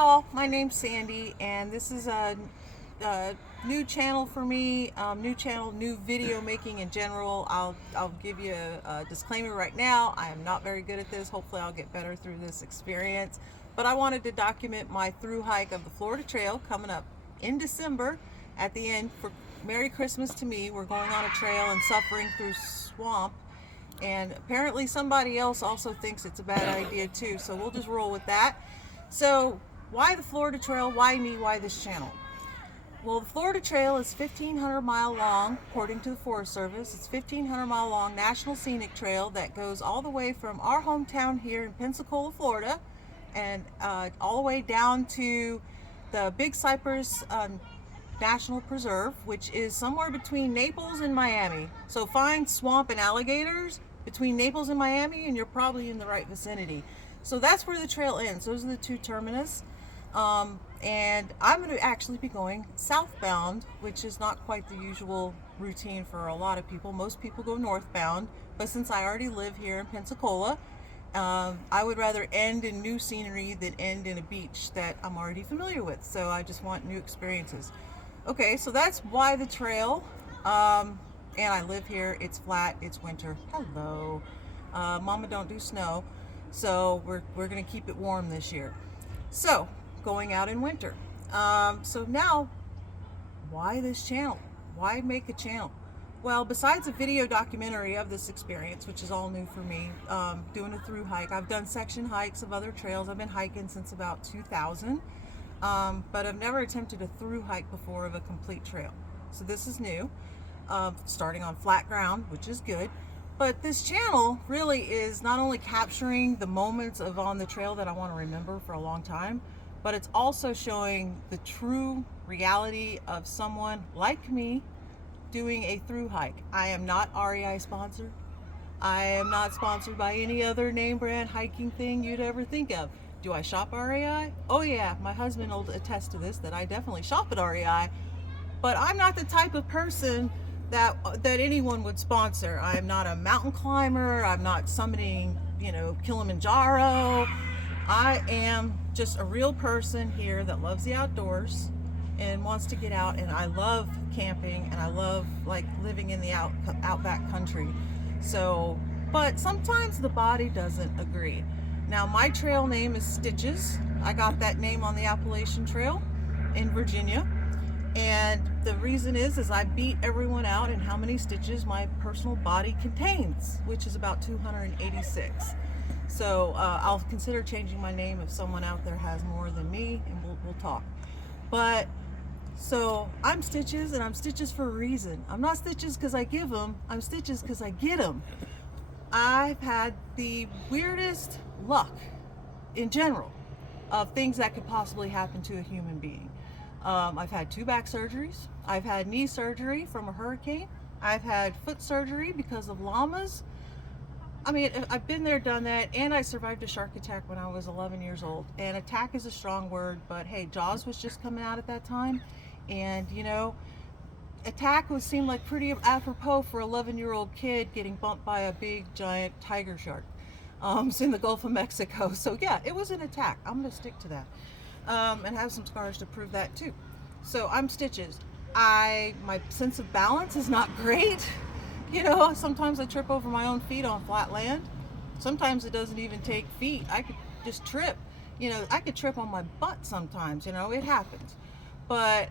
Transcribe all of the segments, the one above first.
all, my name's Sandy, and this is a new channel for me. New channel, new video making in general. I'll give you a disclaimer right now. I am not very good at this. Hopefully, I'll get better through this experience. But I wanted to document my through hike of the Florida Trail coming up in December. At the end, for Merry Christmas to me, we're going on a trail and suffering through swamp. And apparently somebody else also thinks it's a bad idea too. So we'll just roll with that. So why the Florida Trail? Why me? Why this channel? Well, the Florida Trail is 1,500 mile long, according to the Forest Service. It's 1,500 mile long national scenic trail that goes all the way from our hometown here in Pensacola, Florida, and all the way down to the Big Cypress National Preserve, which is somewhere between Naples and Miami. So find swamp and alligators between Naples and Miami, and you're probably in the right vicinity. So that's where the trail ends. Those are the two terminus. And I'm going to actually be going southbound, which is not quite the usual routine for a lot of people. Most people go northbound, but since I already live here in Pensacola, I would rather end in new scenery than end in a beach that I'm already familiar with. So I just want new experiences. Okay, so that's why the trail. And I live here. It's flat. It's winter. Hello. Mama don't do snow. So we're going to keep it warm this year. So going out in winter. So now, why this channel? Why make a channel? Well, besides a video documentary of this experience, which is all new for me, doing a through hike. I've done section hikes of other trails. I've been hiking since about 2000. But I've never attempted a through hike before of a complete trail. So this is new, starting on flat ground, which is good. But this channel really is not only capturing the moments of on the trail that I want to remember for a long time, but it's also showing the true reality of someone like me doing a through hike. I am not REI sponsored. I am not sponsored by any other name brand hiking thing you'd ever think of. Do I shop REI? Oh yeah, my husband will attest to this, that I definitely shop at REI, but I'm not the type of person that anyone would sponsor. I'm not a mountain climber. I'm not summiting, Kilimanjaro. I am just a real person here that loves the outdoors and wants to get out, and I love camping, and I love living in the outback country. So, but sometimes the body doesn't agree. Now, my trail name is Stitches. I got that name on the Appalachian Trail in Virginia. And the reason is I beat everyone out in how many stitches my personal body contains, which is about 286. So I'll consider changing my name if someone out there has more than me, and we'll talk. But so I'm Stitches, and I'm Stitches for a reason. I'm not Stitches because I give them. I'm Stitches because I get them. I've had the weirdest luck in general of things that could possibly happen to a human being. I've had 2 back surgeries. I've had knee surgery from a hurricane. I've had foot surgery because of llamas. I mean, I've been there, done that, and I survived a shark attack when I was 11 years old. And attack is a strong word, but hey, Jaws was just coming out at that time. And, attack seemed like pretty apropos for an 11-year-old kid getting bumped by a big, giant tiger shark. It's in the Gulf of Mexico. So yeah, it was an attack. I'm going to stick to that. And have some scars to prove that too. So I'm Stitches. My sense of balance is not great. Sometimes I trip over my own feet on flat land. Sometimes it doesn't even take feet. I could just trip. I could trip on my butt sometimes, it happens. But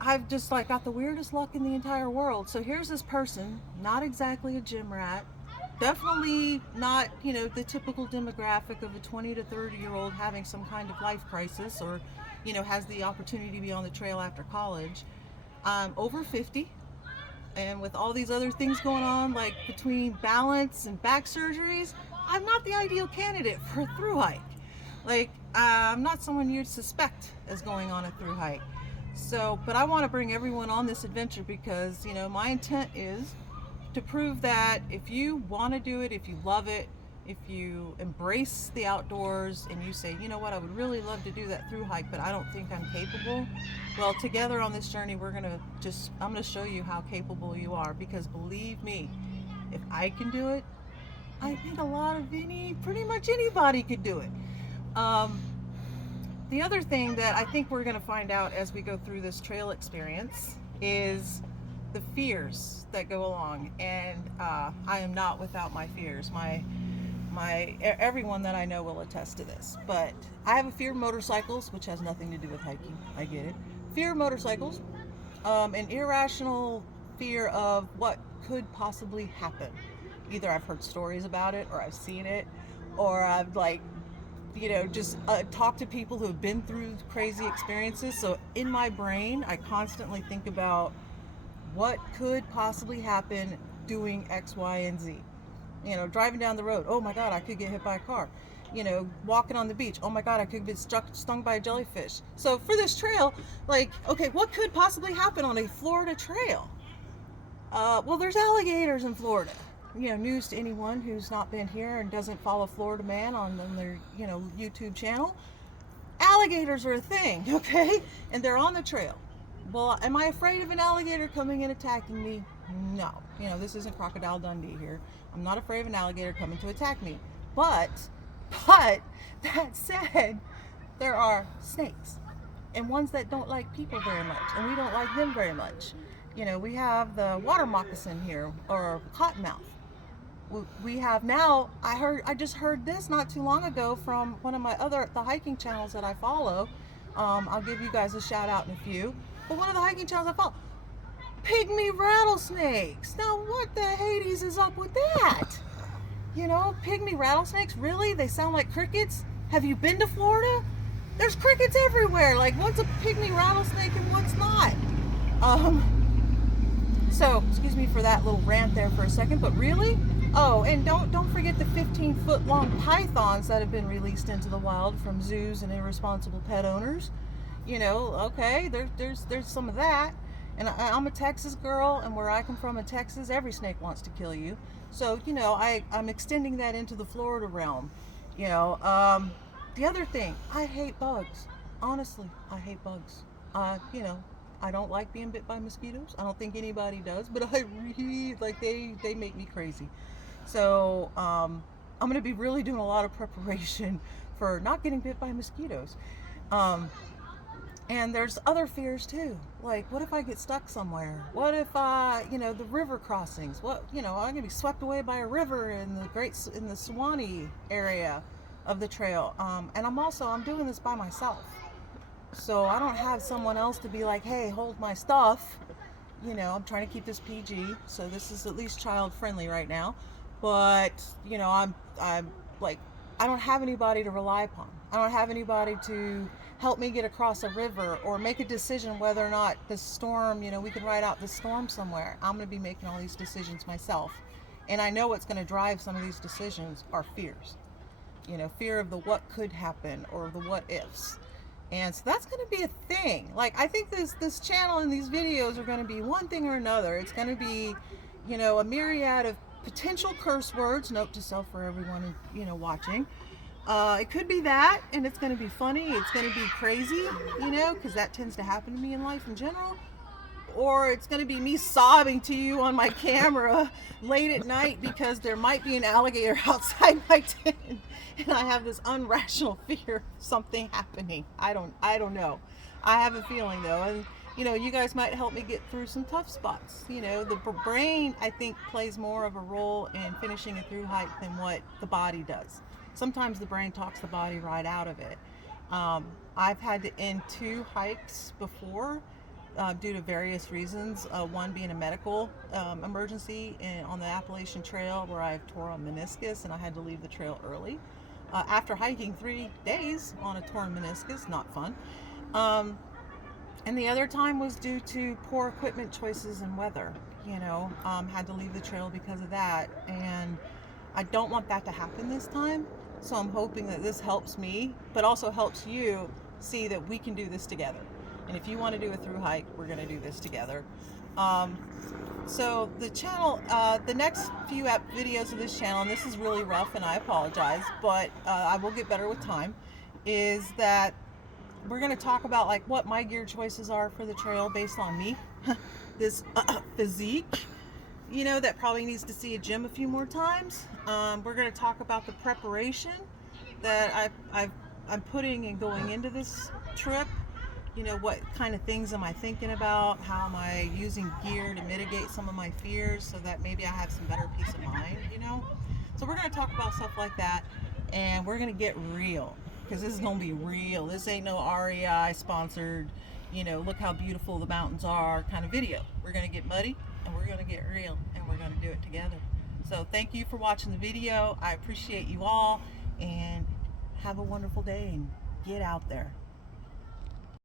I've just got the weirdest luck in the entire world. So here's this person, not exactly a gym rat, definitely not, the typical demographic of a 20 to 30-year-old having some kind of life crisis, or, has the opportunity to be on the trail after college. I'm over 50, and with all these other things going on, like between balance and back surgeries, I'm not the ideal candidate for a through hike. I'm not someone you'd suspect as going on a through hike. So, but I want to bring everyone on this adventure because, my intent is to prove that if you want to do it, if you love it, if you embrace the outdoors and you say, I would really love to do that through hike, but I don't think I'm capable. Well, together on this journey, I'm going to show you how capable you are, because believe me, if I can do it, I think pretty much anybody could do it. The other thing that I think we're going to find out as we go through this trail experience is the fears that go along. And I am not without my fears. Everyone that I know will attest to this. But I have a fear of motorcycles, which has nothing to do with hiking. I get it. Fear of motorcycles, an irrational fear of what could possibly happen. Either I've heard stories about it, or I've seen it, or I've just talked to people who have been through crazy experiences. So in my brain, I constantly think about what could possibly happen doing X, Y, and Z. Driving down the road, oh my God, I could get hit by a car. Walking on the beach, oh my God, I could get stung by a jellyfish. So for this trail, okay, what could possibly happen on a Florida trail? Well, there's alligators in Florida. News to anyone who's not been here and doesn't follow Florida Man on their, YouTube channel. Alligators are a thing, okay? And they're on the trail. Well, am I afraid of an alligator coming and attacking me? No. This isn't Crocodile Dundee here. I'm not afraid of an alligator coming to attack me. But that said, there are snakes. And ones that don't like people very much. And we don't like them very much. We have the water moccasin here, or cottonmouth. We have now, I just heard this not too long ago from one of the hiking channels that I follow. I'll give you guys a shout out in a few. But one of the hiking channels I follow, pygmy rattlesnakes. Now what the Hades is up with that? Pygmy rattlesnakes, really? They sound like crickets? Have you been to Florida? There's crickets everywhere. What's a pygmy rattlesnake and what's not? So, excuse me for that little rant there for a second, but really? Oh, and don't forget the 15-foot long pythons that have been released into the wild from zoos and irresponsible pet owners. Okay, there's some of that. And I'm a Texas girl, and where I come from in Texas, every snake wants to kill you. So, I'm extending that into the Florida realm. The other thing, I hate bugs. Honestly, I hate bugs. I don't like being bit by mosquitoes. I don't think anybody does, but I really, they make me crazy. So, I'm going to be really doing a lot of preparation for not getting bit by mosquitoes. And there's other fears too. What if I get stuck somewhere? What if the river crossings? I'm gonna be swept away by a river in the Suwannee area of the trail. And I'm doing this by myself. So I don't have someone else to be like, hey, hold my stuff. I'm trying to keep this PG. So this is at least child friendly right now. But, I'm I don't have anybody to rely upon. I don't have anybody to help me get across a river or make a decision whether or not the storm, we can ride out the storm somewhere. I'm going to be making all these decisions myself. And I know what's going to drive some of these decisions are fears. Fear of the what could happen or the what ifs. And so that's going to be a thing. I think this channel and these videos are going to be one thing or another. It's going to be, a myriad of potential curse words. Note to self for everyone, watching. It could be that, and it's going to be funny. It's going to be crazy, because that tends to happen to me in life in general. Or it's going to be me sobbing to you on my camera late at night because there might be an alligator outside my tent, and I have this irrational fear of something happening. I don't know. I have a feeling though, and you guys might help me get through some tough spots. The brain, I think, plays more of a role in finishing a through hike than what the body does. Sometimes the brain talks the body right out of it. I've had to end 2 hikes before due to various reasons. One being a medical emergency on the Appalachian Trail where I tore a meniscus and I had to leave the trail early. After hiking 3 days on a torn meniscus, not fun. And the other time was due to poor equipment choices and weather. Had to leave the trail because of that. And I don't want that to happen this time. So I'm hoping that this helps me, but also helps you see that we can do this together. And if you want to do a through hike, we're going to do this together. So the channel, the next few videos of this channel, and this is really rough and I apologize, but I will get better with time, is that we're going to talk about what my gear choices are for the trail based on me. This physique, that probably needs to see a gym a few more times. We're going to talk about the preparation that I've I'm putting and going into this trip. You know, what kind of things am I thinking about? How am I using gear to mitigate some of my fears so that maybe I have some better peace of mind, you know? So we're going to talk about stuff like that, and we're going to get real, because this is going to be real. This ain't no REI sponsored, you know, look how beautiful the mountains are kind of video. We're going to get muddy, and we're going to get real, and we're going to do it together. So thank you for watching the video. I appreciate you all, and have a wonderful day, and get out there.